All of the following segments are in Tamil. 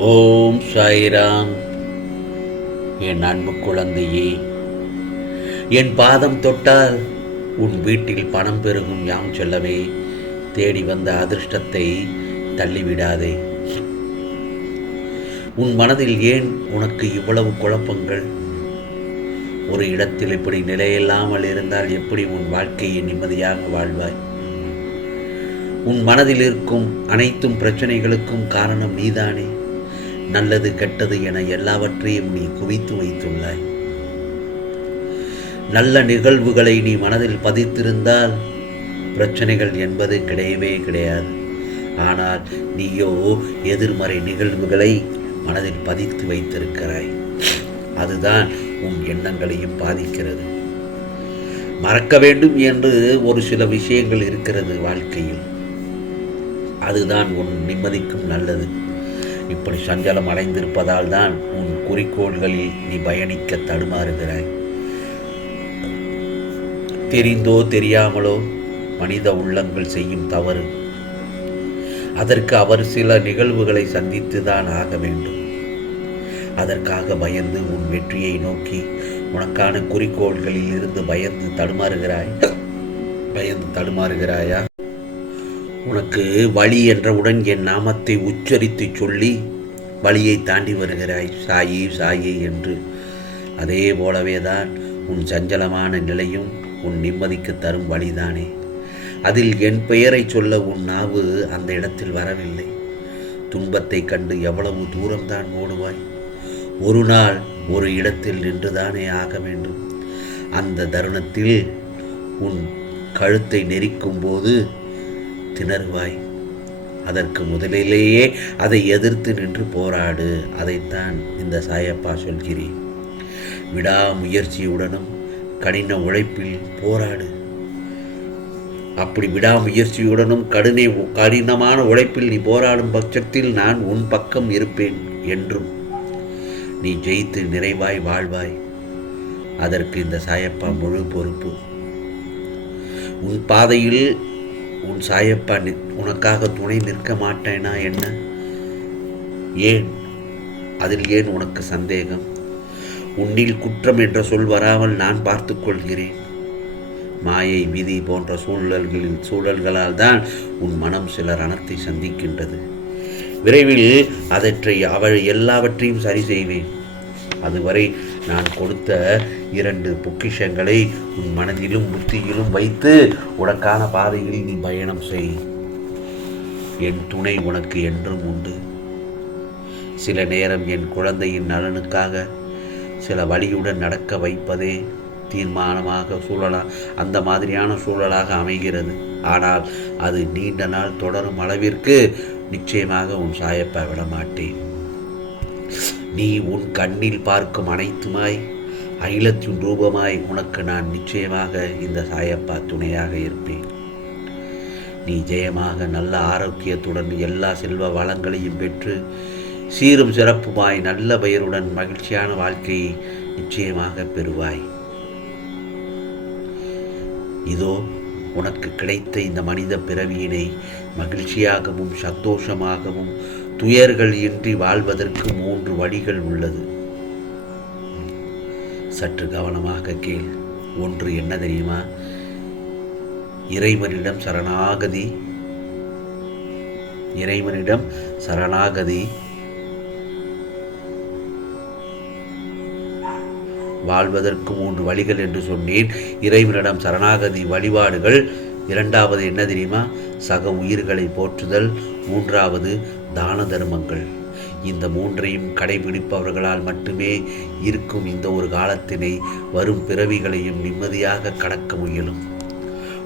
ஓம் சாய்ராம். என் அன்பு குழந்தையே, என் பாதம் தொட்டால் உன் வீட்டில் பணம் பெருகும் யாம் சொல்லவே தேடி வந்த அதிர்ஷ்டத்தை தள்ளிவிடாதே. உன் மனதில் ஏன் உனக்கு இவ்வளவு குழப்பங்கள்? ஒரு இடத்தில் இப்படி நிலையில்லாமல் இருந்தால் எப்படி உன் வாழ்க்கையை நிம்மதியாக வாழ்வாய்? உன் மனதில் இருக்கும் அனைத்தும் பிரச்சனைகளுக்கும் காரணம் நீதானே. நல்லது கெட்டது என எல்லாவற்றையும் நீ குவித்து வைத்துள்ளாய். நல்ல நிகழ்வுகளை நீ மனதில் பதித்திருந்தால் பிரச்சனைகள் என்பது கிடையவே கிடையாது. ஆனால் நீயோ எதிர்மறை நிகழ்வுகளை மனதில் பதித்து வைத்திருக்கிறாய். அதுதான் உன் எண்ணங்களையும் பாதிக்கிறது. மறக்க வேண்டும் என்று ஒரு சில விஷயங்கள் இருக்கிறது வாழ்க்கையில். அதுதான் உன் நிம்மதிக்கும் நல்லது. இப்படி சஞ்சலம் அடைந்திருப்பதால் தான் உன் குறிக்கோள்களில் நீ பயணிக்க தடுமாறுகிறாய். தெரிந்தோ தெரியாமலோ மனித உள்ளங்கள் செய்யும் தவறு. அதற்கு அவர் சில நிகழ்வுகளை சந்தித்துதான் ஆக வேண்டும். அதற்காக பயந்து உன் வெற்றியை நோக்கி உனக்கான குறிக்கோள்களில் இருந்து பயந்து தடுமாறுகிறாயா? உனக்கு வழி என்றவுடன் என் நாமத்தை உச்சரித்து சொல்லி வழியை தாண்டி வருகிறாய், சாயி சாயி என்று. அதே போலவே தான் உன் சஞ்சலமான நிலையும் உன் நிம்மதிக்கு தரும் வழிதானே. அதில் என் பெயரை சொல்ல உன் நாவு அந்த இடத்தில் வரவில்லை. துன்பத்தை கண்டு எவ்வளவு தூரம்தான் ஓடுவாய்? ஒரு நாள் ஒரு இடத்தில் நின்றுதானே ஆக வேண்டும். அந்த தருணத்தில் உன் கழுத்தை நெரிக்கும் போது திணறுவாய். அதற்கு முதலிலேயே அதை எதிர்த்து நின்று போராடு. அதைத்தான் இந்த சாயப்பா சொல்கிறேன். விடாமுயற்சியுடனும் கடின உழைப்பில் போராடு. அப்படி விடாமுயற்சியுடனும் கடினமான உழைப்பில் நீ போராடும் பட்சத்தில் நான் உன் பக்கம் இருப்பேன் என்றும். நீ ஜெயித்து நிறைவாய் வாழ்வாய். அதற்கு இந்த சாயப்பா முழு பொறுப்பு. உன் பாதையில் உன் சாயப்பா உனக்காக துணை நிற்க மாட்டேனா என்ன? ஏன்? அதில் ஏன் உனக்கு சந்தேகம்? உன்னில் குற்றம் என்ற சொல் வராமல் நான் பார்த்து கொள்கிறேன். மாயை, விதி போன்ற சூழல்களால் தான் உன் மனம் சில ரணத்தை சந்திக்கின்றது. விரைவில் அவள் எல்லாவற்றையும் சரி செய்வேன். அதுவரை நான் கொடுத்த 2 பொக்கிஷங்களை உன் மனதிலும் புத்தியிலும் வைத்து உனக்கான பாதையில் நீ பயணம் செய். என் துணை உனக்கு என்றும் உண்டு. சில நேரம் என் குழந்தையின் நலனுக்காக சில வழியுடன் நடக்க வைப்பதே தீர்மானமாக அந்த மாதிரியான சூழலாக அமைகிறது. ஆனால் அது நீண்ட நாள் தொடரும் அளவிற்கு நிச்சயமாக உன் சாயப்பா விடமாட்டேன். நீ உன் கண்ணில் பார்க்கும் அனைத்துமாய் அகிலத்தின் ரூபமாய் உனக்கு நான் நிச்சயமாக இந்த சாயப்பா துணையாக இருப்பேன். நீ ஜெயமாக நல்ல ஆரோக்கியத்துடன் எல்லா செல்வ வளங்களையும் பெற்று சீரும் சிறப்புமாய் நல்ல பெயருடன் மகிழ்ச்சியான வாழ்க்கையை நிச்சயமாக பெறுவாய். இதோ உனக்கு கிடைத்த இந்த மனித பிறவியினை மகிழ்ச்சியாகவும் சந்தோஷமாகவும் துயர்கள் இன்றி வாழ்வதற்கு 3 வழிகள் உள்ளது. சற்று கவனமாக கேள். 1 என்ன தெரியுமா? இறைவனிடம் சரணாகதி வாழ்வதற்கு 3 வழிகள் என்று சொன்னேன். இறைவனிடம் சரணாகதி வழிபாடுகள். 2வது என்ன தெரியுமா? சக உயிர்களை போற்றுதல். 3வது தான தர்மங்கள். இந்த 3ஐயும் கடைபிடிப்பவர்களால் மட்டுமே இருக்கும் இந்த ஒரு காலத்தினை வரும் பிறவிகளையும் நிம்மதியாக கடக்க முயலும்.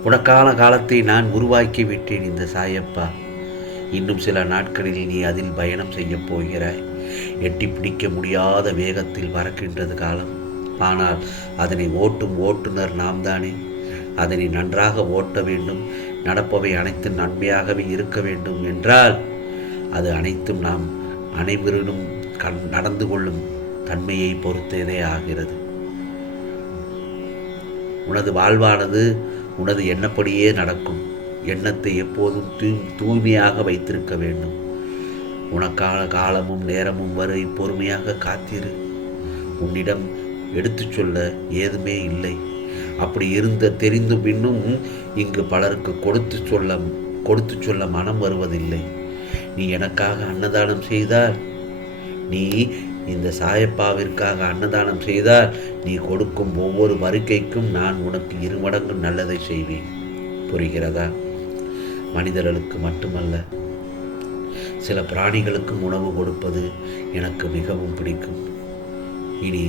உனக்கான காலத்தை நான் உருவாக்கி விட்டேன் இந்த சாயப்பா. இன்னும் சில நாட்களில் நீ அதில் பயணம் செய்ய போகிறாய். எட்டி பிடிக்க முடியாத வேகத்தில் பறக்கின்றது காலம். ஆனால் அதனை ஓட்டும் ஓட்டுநர் நாம் தானே. அதனை நன்றாக ஓட்ட வேண்டும். நடப்பவை அனைத்து நன்மையாகவே இருக்க வேண்டும் என்றால் அது அனைத்தும் நாம் அனைவரிடம் நடந்து கொள்ளும் தன்மையை பொறுத்ததே ஆகிறது. உனது வாழ்வானது உனது எண்ணப்படியே நடக்கும். எண்ணத்தை எப்போதும் தூய்மையாக வைத்திருக்க வேண்டும். உனக்கான காலமும் நேரமும் வரை பொறுமையாக காத்திரு. உன்னிடம் எடுத்துச் சொல்ல ஏதுமே இல்லை. அப்படி தெரிந்தும் இன்னும் இங்கு பலருக்கு கொடுத்து சொல்ல மனம் வருவதில்லை. நீ எனக்காக அன்னதானம் செய்தால், நீ இந்த சாயப்பாவிற்காக அன்னதானம் செய்தால், நீ கொடுக்கும் ஒவ்வொரு வருகைக்கும் நான் உனக்கு 2 மடங்கு நல்லதை செய்வேன். புரிகிறதா? மனிதர்களுக்கு மட்டுமல்ல, சில பிராணிகளுக்கும் உணவு கொடுப்பது எனக்கு மிகவும் பிடிக்கும். இனி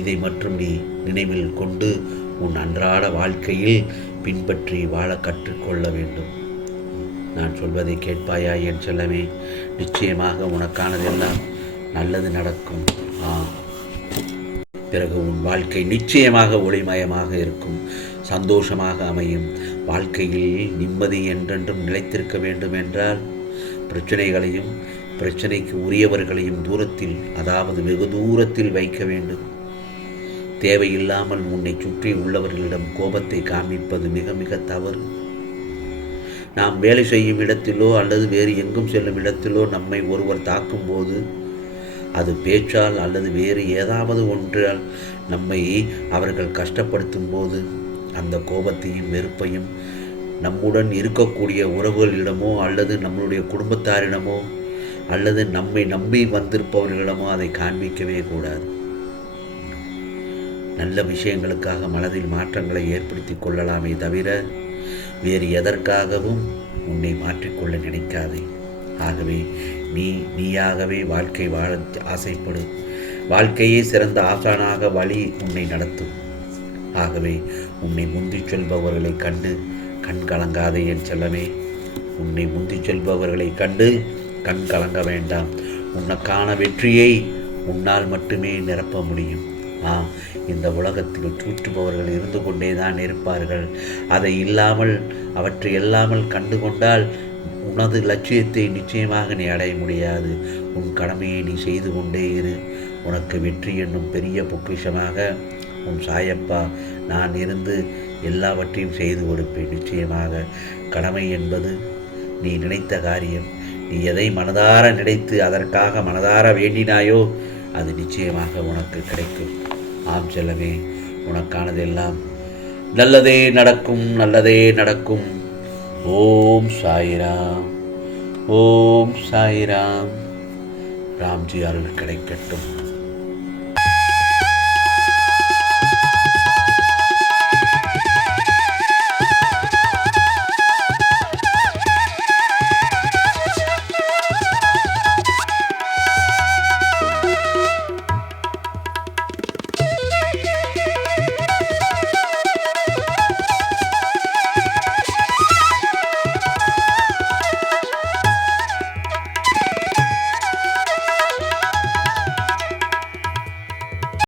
இதை மற்றும் நீ நினைவில் கொண்டு உன் அன்றாட வாழ்க்கையில் பின்பற்றி வாழ கற்றுக்கொள்ள வேண்டும். நான் சொல்வதை கேட்பாயா என் செல்லமே? நிச்சயமாக உனக்கானதெல்லாம் நல்லது நடக்கும். பிறகு உன் வாழ்க்கை நிச்சயமாக ஒளிமயமாக இருக்கும், சந்தோஷமாக அமையும். வாழ்க்கையில் நிம்மதி என்றென்றும் நிலைத்திருக்க வேண்டும் என்றால் பிரச்சனைகளையும் பிரச்சனைக்கு உரியவர்களையும் தூரத்தில், அதாவது வெகு தூரத்தில் வைக்க வேண்டும். தேவையில்லாமல் உன்னை சுற்றி உள்ளவர்களிடம் கோபத்தை காண்பிப்பது மிக மிக தவறு. நாம் வேலை செய்யும் இடத்திலோ அல்லது வேறு எங்கும் செல்லும் இடத்திலோ நம்மை ஒருவர் தாக்கும்போது, அது பேச்சால் அல்லது வேறு ஏதாவது ஒன்றால் நம்மை அவர்கள் கஷ்டப்படுத்தும் போது, அந்த கோபத்தையும் வெறுப்பையும் நம்முடன் இருக்கக்கூடிய உறவுகளிடமோ அல்லது நம்மளுடைய குடும்பத்தாரிடமோ அல்லது நம்மை நம்பி வந்திருப்பவர்களிடமோ அதை காண்பிக்கவே கூடாது. நல்ல விஷயங்களுக்காக மனதில் மாற்றங்களை ஏற்படுத்தி கொள்ளலாமே தவிர வேறு எதற்காகவும் உன்னை மாற்றிக்கொள்ள நினைக்காதே. ஆகவே நீயாகவே வாழ்க்கை வாழ ஆசைப்படு. வாழ்க்கையே சிறந்த ஆசானாக வழி உன்னை நடத்தும். ஆகவே உன்னை முந்திச் சொல்பவர்களை கண்டு கண் கலங்காதே என் செல்லமே. உன்னை முந்திச் சொல்பவர்களை கண்டு கண் கலங்க வேண்டாம். உனக்கான வெற்றியை உன்னால் மட்டுமே நிரப்ப முடியும். இந்த உலகத்தில் தூற்றுபவர்கள் இருந்து கொண்டே தான் இருப்பார்கள். அதை இல்லாமல், அவற்றை இல்லாமல் கண்டு கொண்டால் உனது லட்சியத்தை நிச்சயமாக நீ அடைய முடியாது. உன் கடமையை நீ செய்து கொண்டே இரு. உனக்கு வெற்றி என்னும் பெரிய பொக்கிஷமாக உன் சாயப்பா நான் இருந்து எல்லாவற்றையும் செய்து கொடுப்பேன். நிச்சயமாக கடமை என்பது நீ நினைத்த காரியம். நீ எதை மனதார நினைத்து அதற்காக மனதார வேண்டினாயோ அது நிச்சயமாக உனக்கு கிடைக்கும். ஆம் செல்லமே, உனக்கானதெல்லாம் நல்லதே நடக்கும், நல்லதே நடக்கும். ஓம் சாய்ராம், ஓம் சாய்ராம். ராம்ஜி அருள் கிடைக்கட்டும்.